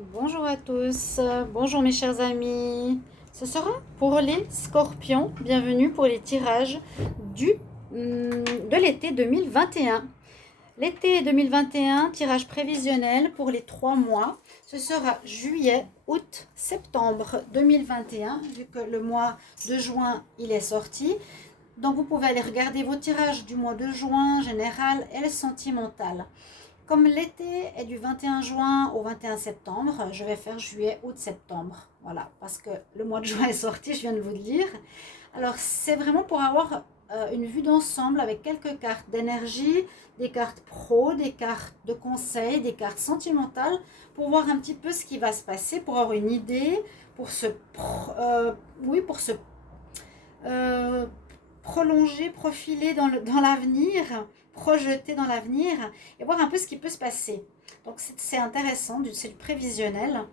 Bonjour à tous, bonjour mes chers amis. Ce sera pour les scorpions. Bienvenue pour les tirages du, de l'été 2021. L'été 2021, tirage prévisionnel pour les 3 mois. Ce sera juillet, août, septembre 2021, vu que le mois de juin il est sorti. Donc vous pouvez aller regarder vos tirages du mois de juin général et le sentimental. Comme l'été est du 21 juin au 21 septembre, je vais faire juillet, août, septembre. Voilà, parce que le mois de juin est sorti, je viens de vous le dire. Alors, c'est vraiment pour avoir une vue d'ensemble avec quelques cartes d'énergie, des cartes pro, des cartes de conseil, des cartes sentimentales, pour voir un petit peu ce qui va se passer, pour avoir une idée, pour se, oui, pour se euh, prolonger, profiler dans l'avenir, projeter dans l'avenir et voir un peu ce qui peut se passer. Donc c'est intéressant, c'est du prévisionnel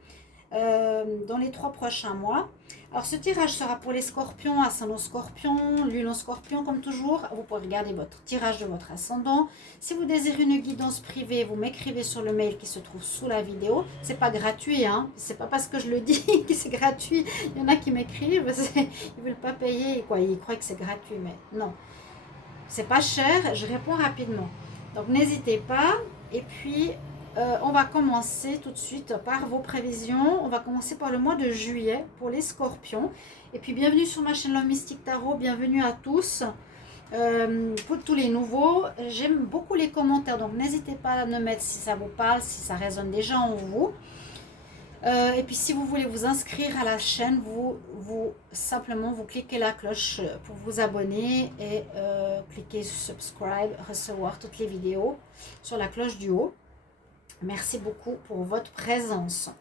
dans les 3 prochains mois. Alors ce tirage sera pour les scorpions, ascendant scorpion, lune en scorpion comme toujours. Vous pouvez regarder votre tirage de votre ascendant. Si vous désirez une guidance privée, vous m'écrivez sur le mail qui se trouve sous la vidéo. C'est pas gratuit, hein. C'est pas parce que je le dis que c'est gratuit. Il y en a qui m'écrivent, ils veulent pas payer, quoi. Ils croient que c'est gratuit, mais non. C'est pas cher, je réponds rapidement. Donc n'hésitez pas. Et puis on va commencer tout de suite par vos prévisions. On va commencer par le mois de juillet pour les scorpions. Et puis bienvenue sur ma chaîne Love Mystique Tarot, bienvenue à tous. Pour tous les nouveaux, j'aime beaucoup les commentaires, donc n'hésitez pas à me mettre si ça vous parle, si ça résonne déjà en vous. Et puis si vous voulez vous inscrire à la chaîne, simplement vous cliquez la cloche pour vous abonner et cliquez subscribe, recevoir toutes les vidéos sur la cloche du haut. Merci beaucoup pour votre présence.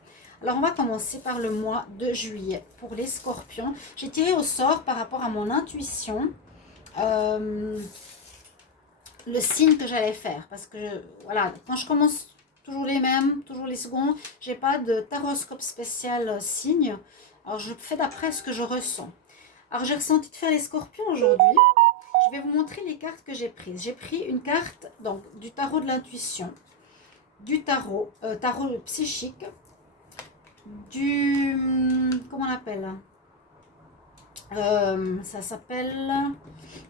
Alors on va commencer par le mois de juillet pour les scorpions. J'ai tiré au sort par rapport à mon intuition le signe que j'allais faire, parce que voilà, quand je commence toujours les mêmes, toujours les seconds, j'ai pas de taroscope spécial signe. Alors je fais d'après ce que je ressens. Alors j'ai ressenti de faire les scorpions aujourd'hui. Je vais vous montrer les cartes que j'ai prises. J'ai pris une carte donc du tarot de l'intuition, du tarot psychique, du comment on appelle, ça s'appelle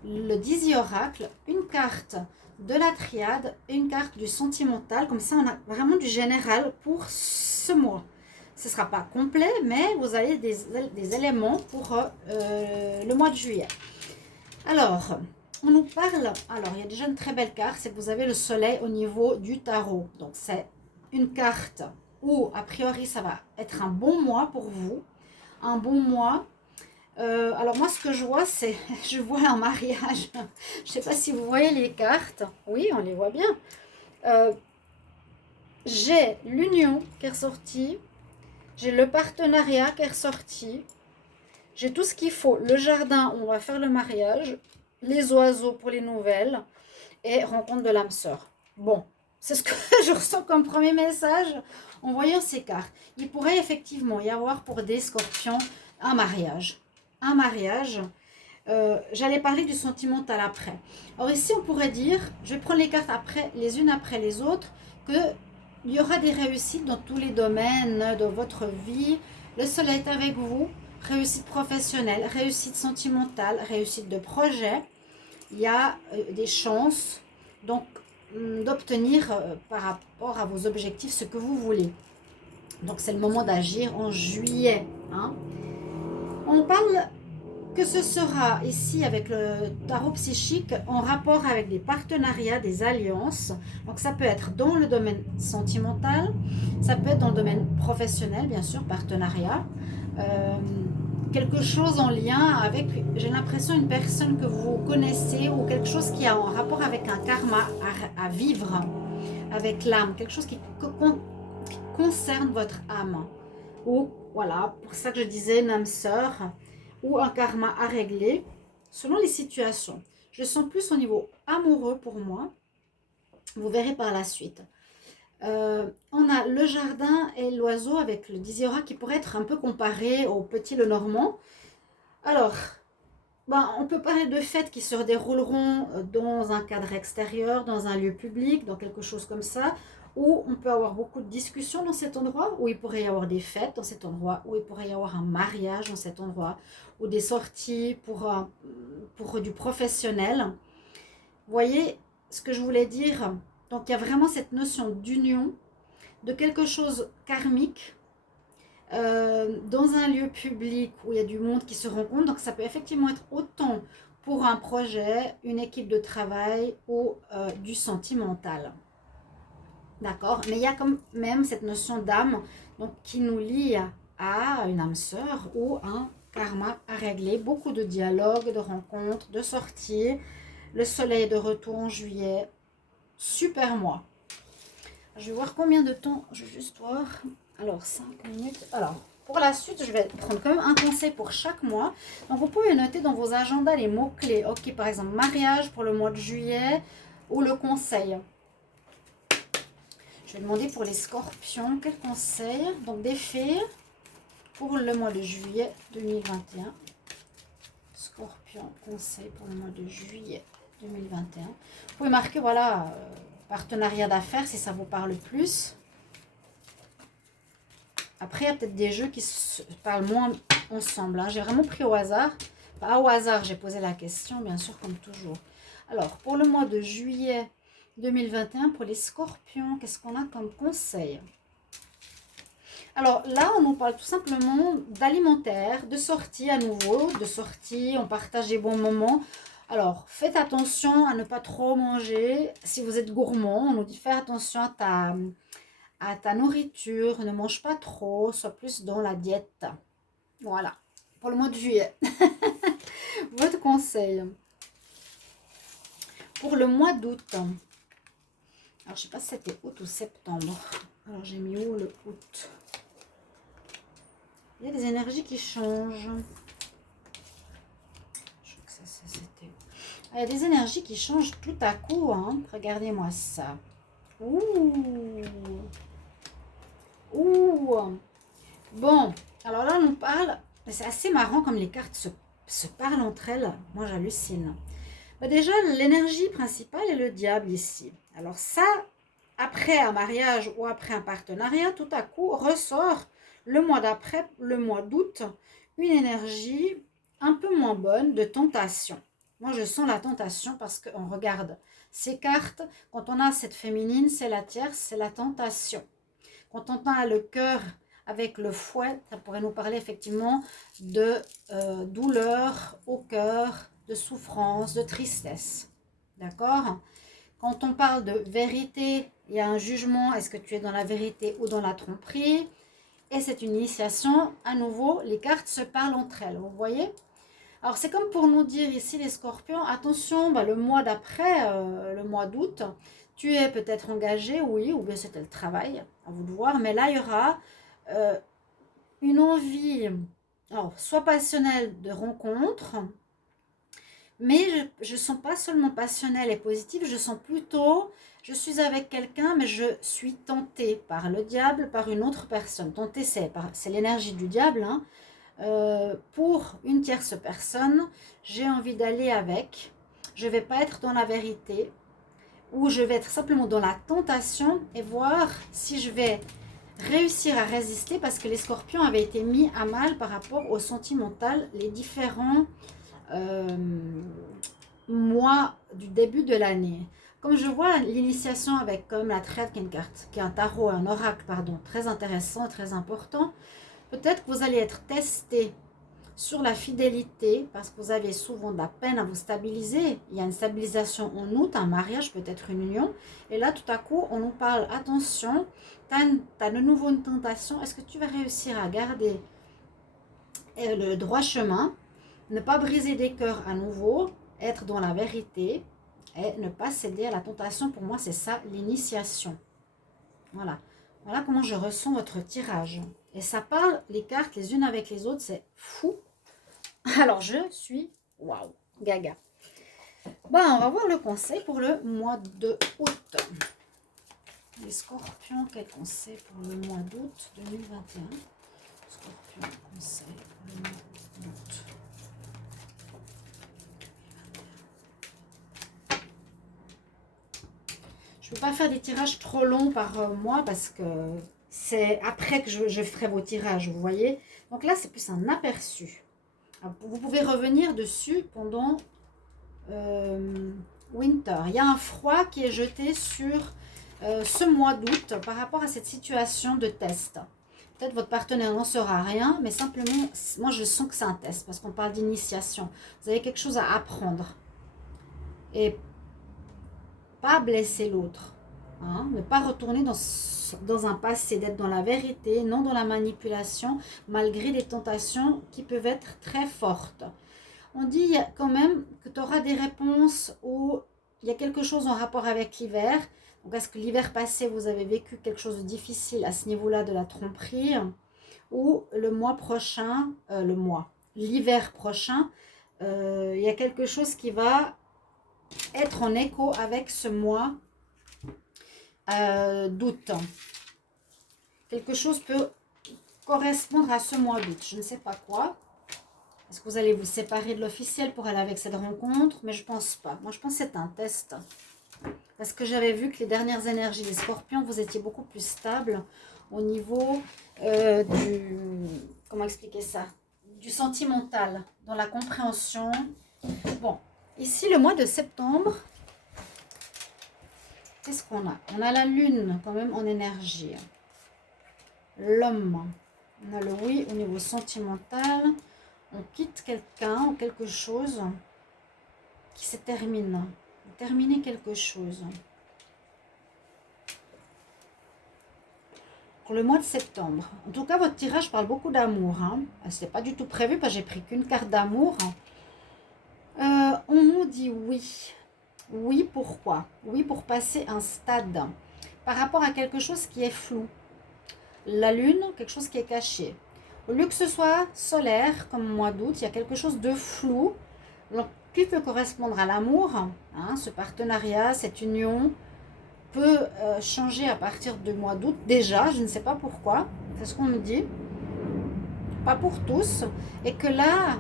le Dizzy Oracle, une carte de la triade et une carte du sentimental. Comme ça, on a vraiment du général pour ce mois. Ce ne sera pas complet, mais vous avez des éléments pour le mois de juillet. Alors, on nous parle... Alors, il y a déjà une très belle carte, c'est que vous avez le soleil au niveau du tarot. Donc, c'est une carte où, a priori, ça va être un bon mois pour vous. Un bon mois. Alors moi ce que je vois c'est, je vois un mariage, je ne sais pas si vous voyez les cartes, oui on les voit bien. J'ai l'union qui est ressortie, j'ai le partenariat qui est ressorti, j'ai tout ce qu'il faut, le jardin où on va faire le mariage, les oiseaux pour les nouvelles et rencontre de l'âme sœur. Bon, c'est ce que je ressens comme premier message en voyant ces cartes. Il pourrait effectivement y avoir pour des scorpions un mariage. Un mariage. J'allais parler du sentimental après. Alors ici, on pourrait dire, je vais prendre les cartes après, les unes après les autres, qu'il y aura des réussites dans tous les domaines de votre vie. Le soleil est avec vous. Réussite professionnelle, réussite sentimentale, réussite de projet. Il y a des chances donc d'obtenir par rapport à vos objectifs ce que vous voulez. Donc c'est le moment d'agir en juillet. Hein. On parle que ce sera ici avec le tarot psychique en rapport avec des partenariats, des alliances. Donc ça peut être dans le domaine sentimental, ça peut être dans le domaine professionnel, bien sûr, partenariat. Quelque chose en lien avec, j'ai l'impression, une personne que vous connaissez ou quelque chose qui a en rapport avec un karma à vivre, avec l'âme, quelque chose qui concerne votre âme. Ou voilà, pour ça que je disais une âme sœur ou un karma à régler selon les situations. Je sens plus au niveau amoureux pour moi. Vous verrez par la suite. On a le jardin et l'oiseau avec le Dizzy-Oracle qui pourrait être un peu comparé au petit le normand. Alors, on peut parler de fêtes qui se dérouleront dans un cadre extérieur, dans un lieu public, dans quelque chose comme ça, où on peut avoir beaucoup de discussions dans cet endroit, où il pourrait y avoir des fêtes dans cet endroit, où il pourrait y avoir un mariage dans cet endroit, ou des sorties pour du professionnel. Vous voyez ce que je voulais dire? Donc il y a vraiment cette notion d'union, de quelque chose karmique, dans un lieu public où il y a du monde qui se rencontre. Donc ça peut effectivement être autant pour un projet, une équipe de travail ou du sentimental. D'accord? Mais il y a quand même cette notion d'âme donc, qui nous lie à une âme sœur ou un karma à régler. Beaucoup de dialogues, de rencontres, de sorties. Le soleil est de retour en juillet. Super mois. Je vais voir combien de temps. Je vais juste voir. Alors, 5 minutes. Alors, pour la suite, je vais prendre quand même un conseil pour chaque mois. Donc, vous pouvez noter dans vos agendas les mots-clés. Ok, par exemple, mariage pour le mois de juillet ou le conseil. Je vais demander pour les scorpions, quel conseil? Donc, des fées pour le mois de juillet 2021. Scorpion, conseil pour le mois de juillet 2021. Vous pouvez marquer, voilà, partenariat d'affaires si ça vous parle plus. Après, il y a peut-être des jeux qui se parlent moins ensemble. Hein. J'ai vraiment pris au hasard. Pas au hasard, j'ai posé la question, bien sûr, comme toujours. Alors, pour le mois de juillet 2021, pour les scorpions, qu'est-ce qu'on a comme conseil? Alors là, on nous parle tout simplement d'alimentaire, de sortie à nouveau, de sortie, on partage des bons moments. Alors, faites attention à ne pas trop manger. Si vous êtes gourmand, on nous dit faire attention à ta nourriture, ne mange pas trop, sois plus dans la diète. Voilà, pour le mois de juillet. Votre conseil. Pour le mois d'août. Alors, je ne sais pas si c'était août ou septembre. Alors, j'ai mis où le août? Il y a des énergies qui changent. Je crois que ça c'était... Il y a des énergies qui changent tout à coup. Hein. Regardez-moi ça. Ouh. Ouh. Bon, alors là, on nous parle... C'est assez marrant comme les cartes se parlent entre elles. Moi, j'hallucine. Bah déjà, l'énergie principale est le diable ici. Alors ça, après un mariage ou après un partenariat, tout à coup ressort le mois d'après, le mois d'août, une énergie un peu moins bonne de tentation. Moi, je sens la tentation parce qu'on regarde ces cartes. Quand on a cette féminine, c'est la tierce, c'est la tentation. Quand on a le cœur avec le fouet, ça pourrait nous parler effectivement de douleur au cœur, de souffrance, de tristesse. D'accord? Quand on parle de vérité, il y a un jugement, est-ce que tu es dans la vérité ou dans la tromperie? Et c'est une initiation, à nouveau, les cartes se parlent entre elles, vous voyez? Alors c'est comme pour nous dire ici les scorpions, attention, le mois d'après, le mois d'août, tu es peut-être engagé, oui, ou bien c'était le travail, à vous de voir, mais là il y aura une envie, alors, soit passionnelle de rencontre, mais je ne sens pas seulement passionnelle et positive, je sens plutôt, je suis avec quelqu'un, mais je suis tentée par le diable, par une autre personne. Tentée, c'est l'énergie du diable. Hein. Pour une tierce personne, j'ai envie d'aller avec. Je ne vais pas être dans la vérité, ou je vais être simplement dans la tentation et voir si je vais réussir à résister, parce que les scorpions avaient été mis à mal par rapport au sentimental, les différents mois du début de l'année. Comme je vois l'initiation avec comme la traite qui est une carte, qui est un tarot, un oracle, pardon, très intéressant, très important, peut-être que vous allez être testé sur la fidélité, parce que vous avez souvent de la peine à vous stabiliser. Il y a une stabilisation en août, un mariage, peut-être une union. Et là, tout à coup, on nous parle, attention, tu as de nouveau une tentation. Est-ce que tu vas réussir à garder le droit chemin, ne pas briser des cœurs à nouveau, être dans la vérité et ne pas céder à la tentation? Pour moi, c'est ça l'initiation. Voilà. Voilà comment je ressens votre tirage. Et ça parle, les cartes les unes avec les autres, c'est fou. Alors, je suis waouh, gaga. Bon, on va voir le conseil pour le mois de août. Les scorpions, quel conseil pour le mois d'août 2021? Scorpion, conseil pour le mois d'août. Je ne peux pas faire des tirages trop longs par mois parce que c'est après que je ferai vos tirages, vous voyez. Donc là, c'est plus un aperçu. Vous pouvez revenir dessus pendant winter. Il y a un froid qui est jeté sur ce mois d'août par rapport à cette situation de test. Peut-être votre partenaire n'en saura rien, mais simplement, moi je sens que c'est un test parce qu'on parle d'initiation. Vous avez quelque chose à apprendre et pas blesser l'autre. Hein, ne pas retourner dans un passé, d'être dans la vérité, non dans la manipulation, malgré des tentations qui peuvent être très fortes. On dit quand même que tu auras des réponses où il y a quelque chose en rapport avec l'hiver. Donc, est-ce que l'hiver passé, vous avez vécu quelque chose de difficile à ce niveau-là de la tromperie, ou le mois prochain, l'hiver prochain, il y a quelque chose qui va être en écho avec ce mois d'août. Quelque chose peut correspondre à ce mois d'août. Je ne sais pas quoi. Est-ce que vous allez vous séparer de l'officiel pour aller avec cette rencontre? Mais je pense pas. Moi, je pense que c'est un test. Parce que j'avais vu que les dernières énergies des scorpions, vous étiez beaucoup plus stable au niveau du... Comment expliquer ça? Du sentimental, dans la compréhension. Bon, ici, le mois de septembre, qu'est-ce qu'on a? On a la lune quand même en énergie. L'homme. On a le oui au niveau sentimental. On quitte quelqu'un ou quelque chose qui se termine. Terminer quelque chose. Pour le mois de septembre. En tout cas, votre tirage parle beaucoup d'amour. Hein. Ce n'est pas du tout prévu parce que j'ai pris qu'une carte d'amour. On nous dit oui. Oui, pourquoi? Oui, pour passer un stade. Par rapport à quelque chose qui est flou. La lune, quelque chose qui est caché. Au lieu que ce soit solaire, comme mois d'août, il y a quelque chose de flou. Donc, qui peut correspondre à l'amour, hein, ce partenariat, cette union peut changer à partir du mois d'août. Déjà, je ne sais pas pourquoi, c'est ce qu'on me dit. Pas pour tous. Et que là,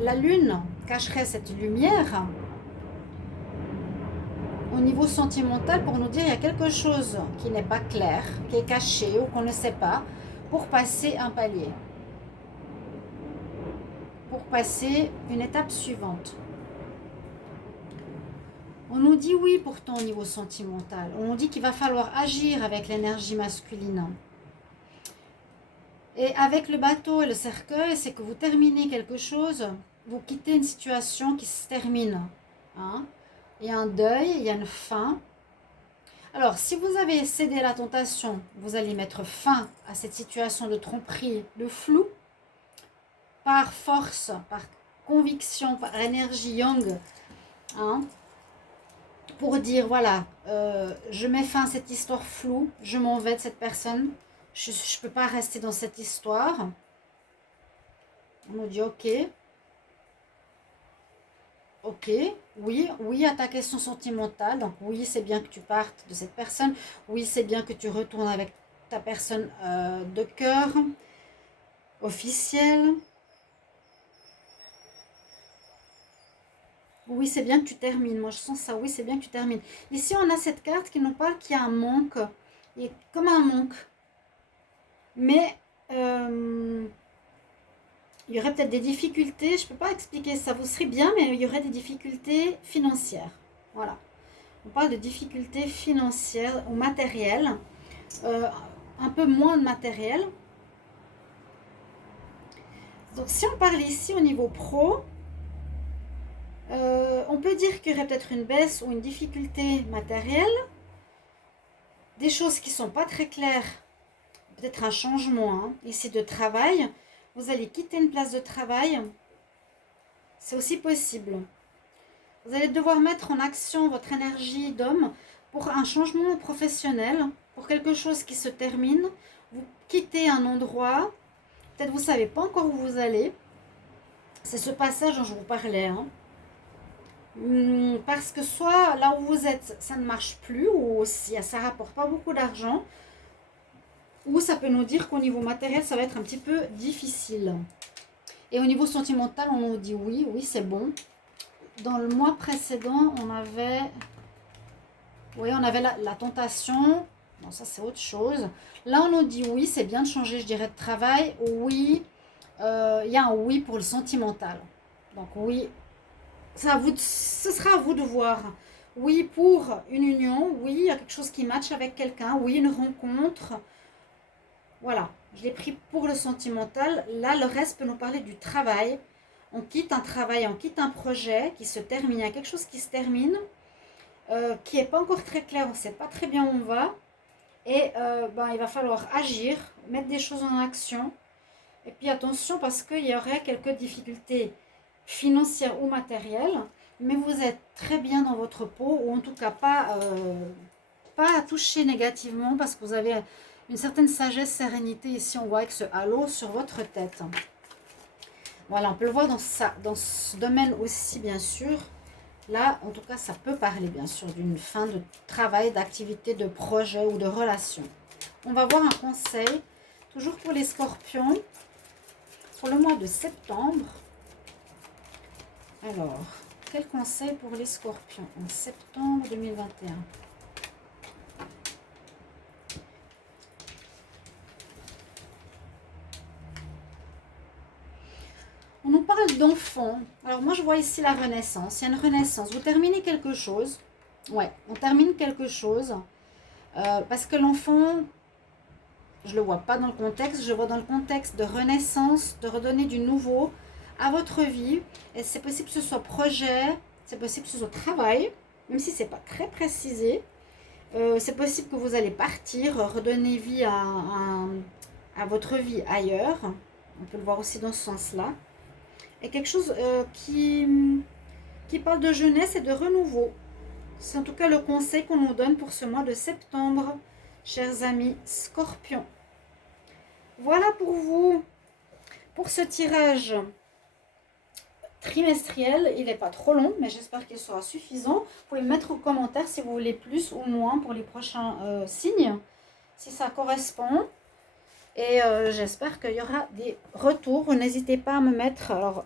la lune cacherait cette lumière au niveau sentimental pour nous dire qu'il y a quelque chose qui n'est pas clair, qui est caché ou qu'on ne sait pas, pour passer un palier. Pour passer une étape suivante. On nous dit oui pourtant au niveau sentimental. On nous dit qu'il va falloir agir avec l'énergie masculine. Et avec le bateau et le cercueil, c'est que vous terminez quelque chose, vous quittez une situation qui se termine. Hein? Il y a un deuil, il y a une fin. Alors, si vous avez cédé à la tentation, vous allez mettre fin à cette situation de tromperie, de flou, par force, par conviction, par énergie yang, hein? Pour dire, voilà, je mets fin à cette histoire floue, je m'en vais de cette personne, je ne peux pas rester dans cette histoire. On nous dit, ok, oui à ta question sentimentale, donc oui, c'est bien que tu partes de cette personne, oui, c'est bien que tu retournes avec ta personne de cœur, officielle. Oui, c'est bien que tu termines. Moi, je sens ça. Oui, c'est bien que tu termines. Ici, on a cette carte qui nous parle qu'il y a un manque. Il est comme un manque. Mais il y aurait peut-être des difficultés. Je ne peux pas expliquer ça. Vous serez bien, mais il y aurait des difficultés financières. Voilà. On parle de difficultés financières ou matérielles. Un peu moins de matériel. Donc, si on parle ici au niveau pro... on peut dire qu'il y aurait peut-être une baisse ou une difficulté matérielle, des choses qui ne sont pas très claires, peut-être un changement hein, ici de travail, vous allez quitter une place de travail, c'est aussi possible. Vous allez devoir mettre en action votre énergie d'homme pour un changement professionnel, pour quelque chose qui se termine, vous quittez un endroit, peut-être vous ne savez pas encore où vous allez, c'est ce passage dont je vous parlais, hein. Parce que soit là où vous êtes, ça ne marche plus, ou si ça ne rapporte pas beaucoup d'argent, ou ça peut nous dire qu'au niveau matériel, ça va être un petit peu difficile. Et au niveau sentimental, on nous dit oui, c'est bon. Dans le mois précédent, on avait Oui, on avait la tentation. Non, ça c'est autre chose. Là, on nous dit oui, c'est bien de changer, je dirais, de travail. Oui, il y a un oui pour le sentimental. Donc oui, ce sera à vous de voir. Oui pour une union, oui, il y a quelque chose qui matche avec quelqu'un, oui, une rencontre. Voilà, je l'ai pris pour le sentimental. Là, le reste peut nous parler du travail. On quitte un travail, on quitte un projet qui se termine. Il y a quelque chose qui se termine, qui n'est pas encore très clair, on ne sait pas très bien où on va. Et ben, il va falloir agir, mettre des choses en action. Et puis attention parce qu'il y aurait quelques difficultés financières ou matérielles, mais vous êtes très bien dans votre peau, ou en tout cas pas touché négativement parce que vous avez une certaine sagesse, sérénité. Ici, on voit avec ce halo sur votre tête. Voilà, on peut le voir dans ce domaine aussi, bien sûr. Là, en tout cas, ça peut parler, bien sûr, d'une fin de travail, d'activité, de projet ou de relation. On va voir un conseil, toujours pour les scorpions, pour le mois de septembre. Alors, quel conseil pour les scorpions en septembre 2021? On nous parle d'enfants. Alors moi je vois ici la renaissance. Il y a une renaissance. Vous terminez quelque chose. Ouais, on termine quelque chose. Parce que l'enfant, je ne le vois pas dans le contexte. Je le vois dans le contexte de renaissance, de redonner du nouveau à votre vie. Et c'est possible que ce soit projet, c'est possible que ce soit travail, même si ce n'est pas très précisé. C'est possible que vous allez partir, redonner vie à votre vie ailleurs. On peut le voir aussi dans ce sens-là. Et quelque chose qui parle de jeunesse et de renouveau. C'est en tout cas le conseil qu'on nous donne pour ce mois de septembre, chers amis scorpions. Voilà pour vous, pour ce tirage trimestriel. Il n'est pas trop long, mais j'espère qu'il sera suffisant. Vous pouvez me mettre en commentaire si vous voulez plus ou moins pour les prochains signes, si ça correspond. Et j'espère qu'il y aura des retours. N'hésitez pas à me mettre, alors,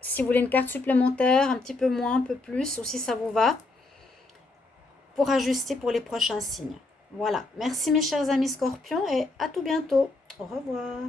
si vous voulez une carte supplémentaire, un petit peu moins, un peu plus, ou si ça vous va, pour ajuster pour les prochains signes. Voilà. Merci mes chers amis scorpions et à tout bientôt. Au revoir.